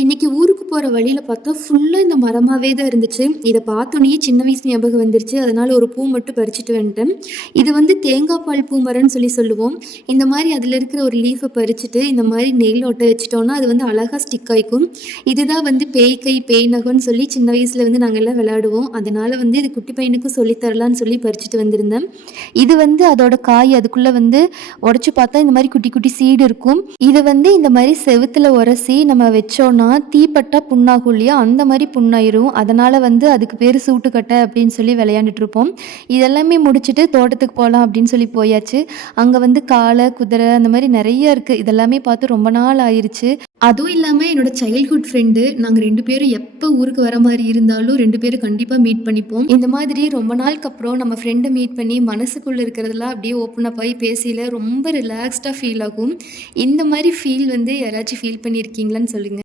இன்னைக்கு ஊருக்கு போற வழியில பார்த்தா, ஃபுல்லா இந்த மரமாவே தான் இருந்துச்சு. இத பார்த்தோனயே சின்ன வயசு ஞாபகம் வந்துருச்சு. அதனால ஒரு பூ மட்டும் பறிச்சுட்டு வந்துட்டேன். இது வந்து தேங்காய் பால் பூ மரம்ன்னு சொல்லுவோம். இந்த மாரி அதில இருக்கிற ஒரு லீஃப பறிச்சுட்டு, இந்த மாரி நெயில்ல ஒட்ட வச்சுட்டோம்னா, அது வந்து அழகா ஸ்டிக் ஆயிக்கும். இதுதான் வந்து பேய் கை, பேய் நகம்ன்னு சொல்லி சின்ன வயசுல வந்து நாங்கலாம் விளையாடுவோம். அதனால வந்து இது குட்டி பையனுக்கும் சொல்லி தரலான்னு சொல்லி பறிச்சுட்டு வந்திருந்தேன். இது வந்து அதோட காய் அதுக்குள்ள வந்து உடைச்சு பார்த்தா இந்த மாரி குட்டி குட்டி சீடு இருக்கும். இது வந்து இந்த மாரி செவுத்துல உரசி நம்ம வச்சோம்னா, தீப்பட்டா புண்ணாகும் இல்லையா? அந்த மாரி புண்ணாயிரும். அதனால வந்து அதுக்கு பேரு சூட்டுக்கட்டை அப்படின்னு சொல்லி விளையாண்டுட்டு இருப்போம். இதெல்லாமே முடிச்சுட்டு தோட்டத்துக்கு போலாம் அப்படின்னு சொல்லி போயாச்சு. அங்க வந்து காளை, குதிரை அந்த மாரி நெறைய இருக்கு. இதெல்லாமே பார்த்து ரொம்ப நாள் ஆயிருச்சு. அதுவும் இல்லாம என்னோட சைல்ட்ஹுட் ஃப்ரெண்டு. நாங்க 2 பேரும் எப்ப ஊருக்கு வர மாரி இருந்தாலும் 2 பேரும் கண்டிப்பா மீட் பண்ணிப்போம். இந்த மாதிரி ரொம்ப நாளுக்கு அப்புறம் நம்ம ஃப்ரெண்ட மீட் பண்ணி மனசுக்குள்ள இருக்கிறதெல்லாம் அப்படியே ஓப்பன் அப் ஆயி பேசையில ரொம்ப ரிலாக்ஸ்டா ஃபீல் ஆகும். இந்த மாரி ஃபீல் வந்து யாராச்சும் ஃபீல் பண்ணியிருக்கீங்களான்னு சொல்லுங்க.